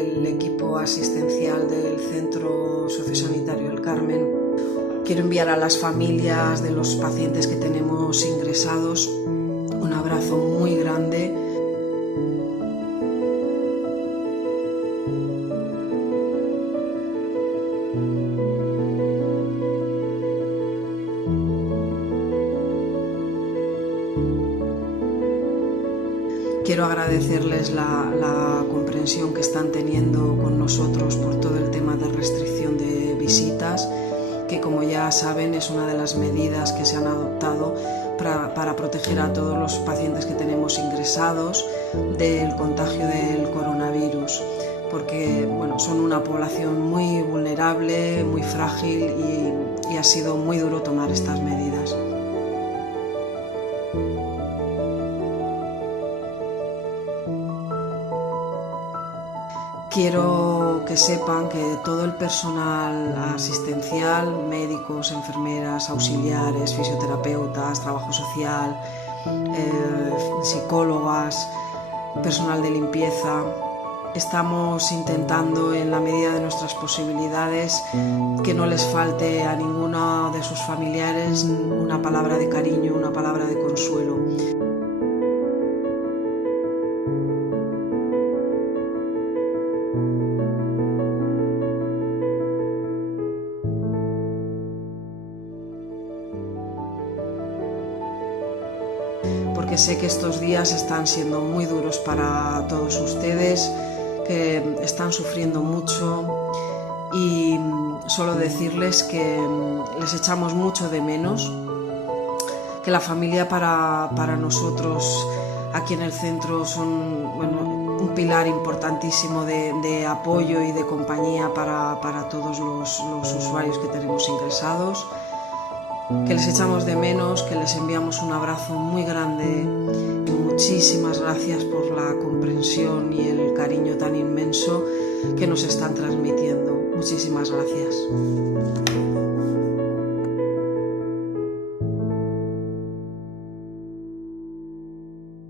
del equipo asistencial del Centro Sociosanitario El Carmen. Quiero enviar a las familias de los pacientes que tenemos ingresados un abrazo muy grande. Quiero agradecerles la comprensión que están teniendo con nosotros por todo el tema de restricción de visitas, que como ya saben es una de las medidas que se han adoptado para proteger a todos los pacientes que tenemos ingresados del contagio del coronavirus, porque son una población muy vulnerable, muy frágil y ha sido muy duro tomar estas medidas. Quiero que sepan que todo el personal asistencial, médicos, enfermeras, auxiliares, fisioterapeutas, trabajo social, psicólogas, personal de limpieza, estamos intentando en la medida de nuestras posibilidades que no les falte a ninguno de sus familiares una palabra de cariño, una palabra de consuelo. Porque sé que estos días están siendo muy duros para todos ustedes, que están sufriendo mucho, y solo decirles que les echamos mucho de menos, que la familia para nosotros aquí en el centro son un pilar importantísimo de apoyo y de compañía para todos los usuarios que tenemos ingresados, que les echamos de menos, que les enviamos un abrazo muy grande y muchísimas gracias por la comprensión y el cariño tan inmenso que nos están transmitiendo. Muchísimas gracias.